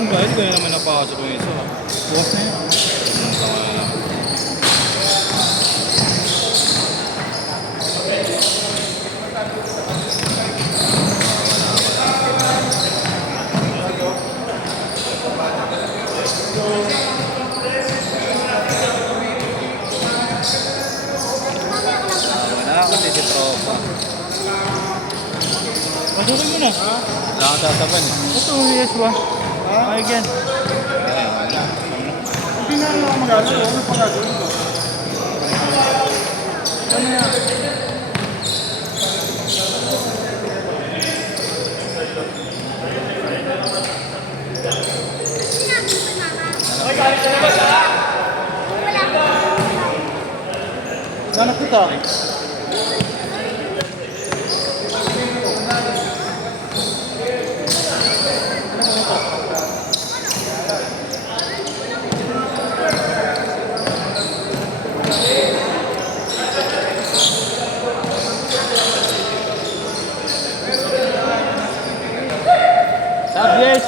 yung bayad, kaya naman napasok yung isa. Bukas na yun. Wala kasi si tropa. Masukin mo na. Wala kang tatapan eh. Ito, yes ba? Ay, again. Hindi na lang ako magagawa. Ano pa gagawin ko? Ano yan? Nanak kita. Yes!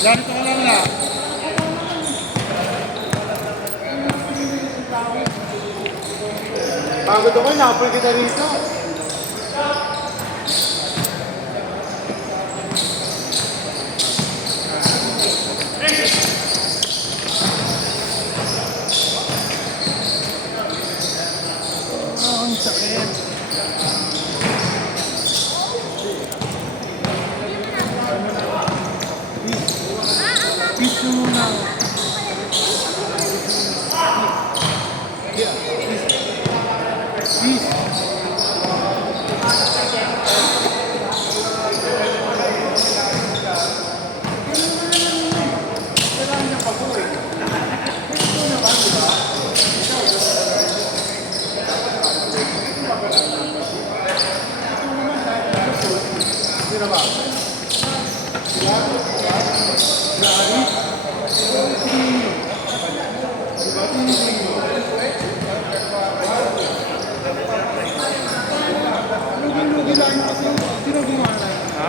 Ganito ka lang na. Pagod ako, na-apple kita rito. Ang sakit. Piso muna. Ha?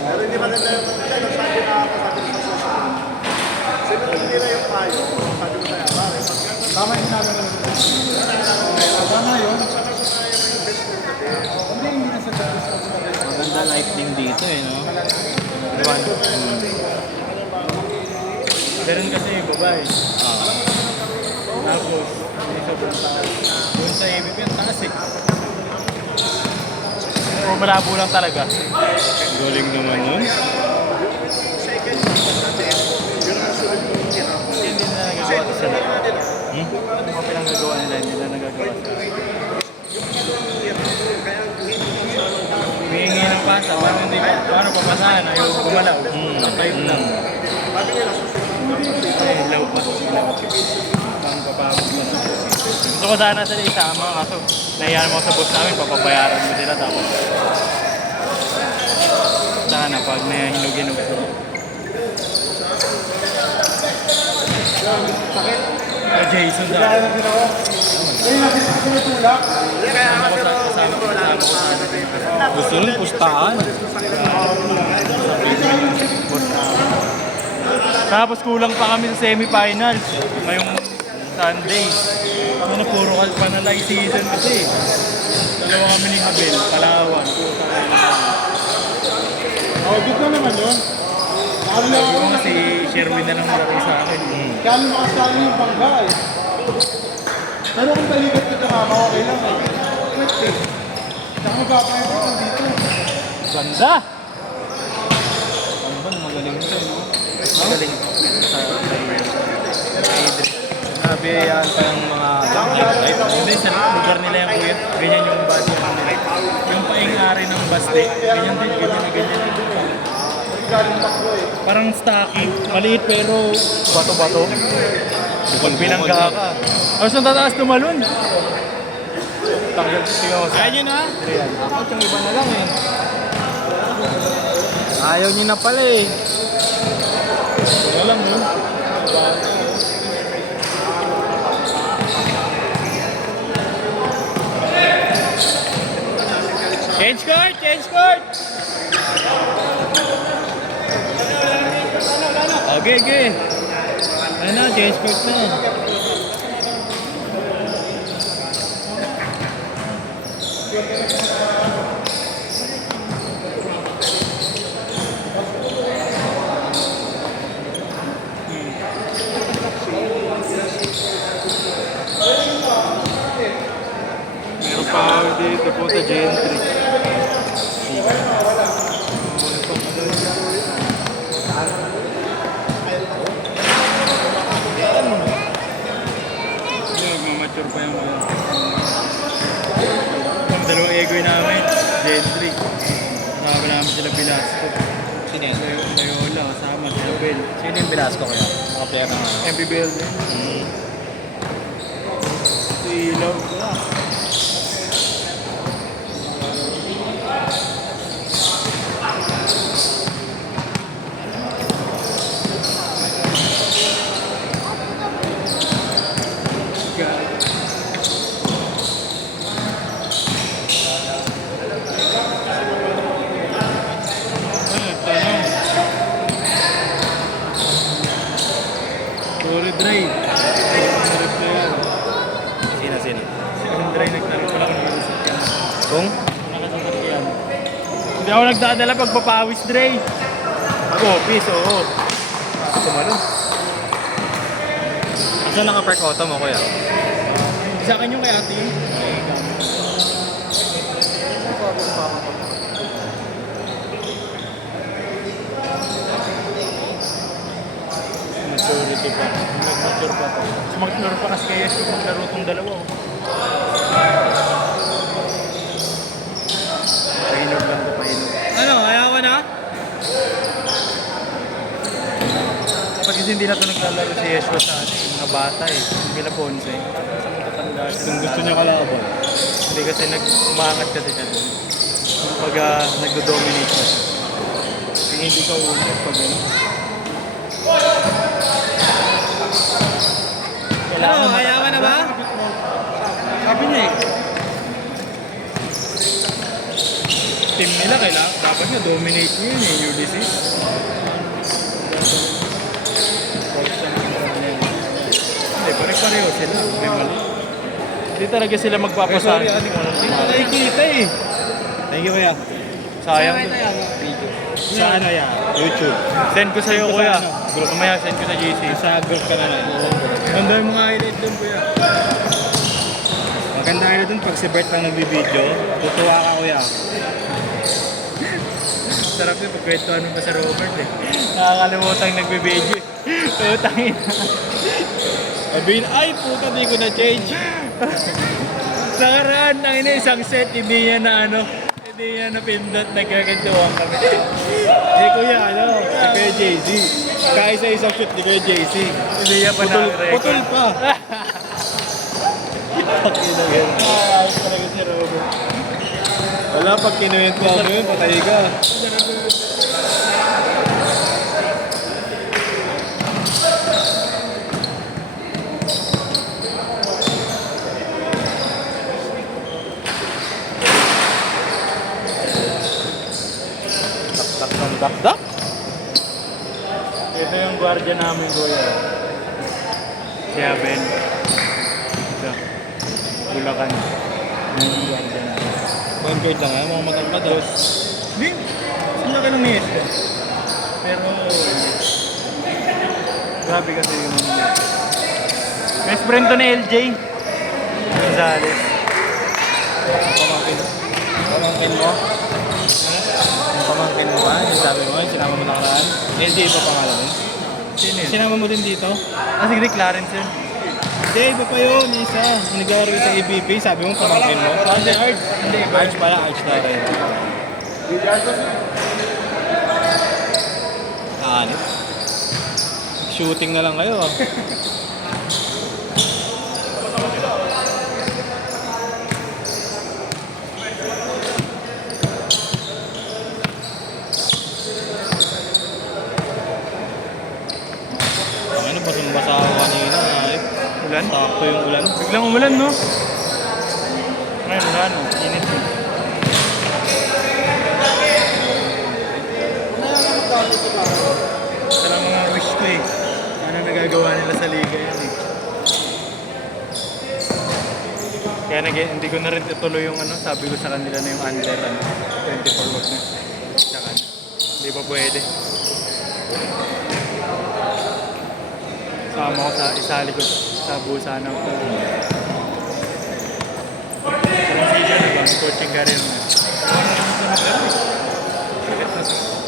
Pero hindi maganda yung sabi na kasabi ng susunod. Sinunod nila yung payo. Sabi ko tayo, bakit? Tama yung sinabi mo. Tama yun. Hindi na sa tapos. Maganda lighting dito eh, no? Diwan. Meron kasi yung babae. Tapos, doon sa ABP, ang taas eh. O malabo lang talaga. Galing naman nun. Hindi na nagagawa ito sa lahat. Ano mga pinanggagawa nila, hindi na nagagawa sa lahat. Humihingi ng pasa, paano papasahan, ayaw gumalaw. Tayo lang. Ay, law pa. Ang papabot mo. Gusto ko sana sila isama, kaso nahiyan mo sa boss namin, papabayaran mo sila tapos. Sana pag nahinog-hinog sila. O Jason daw. Gusto nun, pustahan. Tapos kulang pa kami sa semi-finals ngayong Sunday. Ano, puro panalay season kasi. Dalawa kami ni Abel, Palawan. Good na naman yun. Sabi ko nga si Sherwin na lang malaki sa akin. Kaya makasali yung bangga eh. Pero kung taligat ka kama, okay lang eh. Quick eh. Tsaka magkakain ko dito. Ganda! Ano ba, magaling ito, no? Magaling. Sabi yan pa yung mga Hindi, sa lugar nila yung kuya. Ganyan yung body nila. Yung paingari ng baste. Ganyan din, ganyan na ganyan. Parang stocky. Maliit pero bato-bato. Pag binangga ka. Tapos nang tataas tumalon. Tagal siya. Kaya nyo na? Ayan. Dapat yung iba na lang eh. Ayaw nyo na pala eh. Wala lang yun. Change court! Change court! Okay. Ayun na, change court na. Meron pa ako dito po sa Gentry. Mature pa yung yung dalawang egoy namin, Gentry. Kasama namin sila Velasco. Sino yan? Loyola, kasama sila Ben. Sino yung Velasco kaya? Okay na. MP Building. Si Ilaw. Sorry, Dre. Sino? Si Andre nagtanong pala kung nakasasakyan. Kung? Nakasasakyan. Hindi ako nagdadala pagpapawis, Dre. Mag-office, oo. Sumalo. Asa naka-park auto mo kuya? Sa akin yung kay ate. Maturity pa. Nag-mature pa to. Mas mag-mature pa kasi kaya siya maglaro itong dalawa. Oh. Painog lang to, painog. Ano, ayawan na? Kapag kasi hindi na ito naglalaro si Yeshua sa atin, yung mga bata eh. Yung Kila Ponce. Sa mga tatanda siya. Kung gusto niya kalaban. Hindi kasi umangat kasi siya doon. Pag nagdo-dominate siya. Kaya hindi ka ulit pag ano. Ano, ayawan na ba? Sabi niya eh. Team nila kailangan, dapat nga dominate niya yun eh, Ulysses. Hindi, pare-pareho sila. May mali. Hindi talaga sila magpapasahan. Hindi na nakikita eh. Thank you kuya. Sayang. Sa ano yan? YouTube. Send ko sa'yo, Send ko kuya. sa ano? Group. Mamaya send ko sa GC. Sa group ka na lang. Ganda yung mga highlight doon, kuya. Maganda na dun pag si Bert lang nagbibideo. Tutuwa ka kuya. Sarap yung pagkwentuhan mo pa sa Robert eh. Nakakalimutan nagbibideo eh. Utangin. Sabihin, ay puta di ko na change. Sa karaan, isang set, hindi niya na ano, hindi niya na pindot, nagkakantuhan kami. Kuya, ano? Si Kuya JC. Kaya sa isang shoot ni Kuya JC. Hindi niya pa na-record. Putol pa. Pakina yun. Ayos talaga si Robert. Wala, pag kinuwent mo ako yun, patay ka. Tak ng dakdak? Ito yung gwardiya namin, kuya. Si Aben. Ito. Bulacan. Yung gwardiya namin. One guard lang yan, mga matangkad ah. Hindi. Sila ka ng niyes. Pero, grabe kasi yung mga niyes. Best friend to ni LJ. Gonzales. Pamangkin mo? Yung pamangkin mo ba? Yung sabi mo, yung sinama mo nakaraan? LJ pa pangalan mo? Sino yun? Sinama mo din dito? Ah, sige, Clarence yun. Hindi, iba pa yun, isa. Yung nag-aaral sa ABP, sabi mo pamangkin mo. Hindi, Arch. Hindi, Arch pala, Arch na rin. Anit. Shooting na lang kayo ah. Ano, basang-basa ako kanina. Ulan? Sakto yung ulan. Biglang umulan, no? Ngayon, wala, no? Init. Ito lang mga wish ko eh. ginagawa nila sa liga yan eh. Kaya hindi ko na rin ituloy yung ano, sabi ko sa kanila na yung under 24 wag na. Tsaka hindi pa pwede. Sama ko sa isali ko sa busa ng transition hanggang coaching career na. Sakit na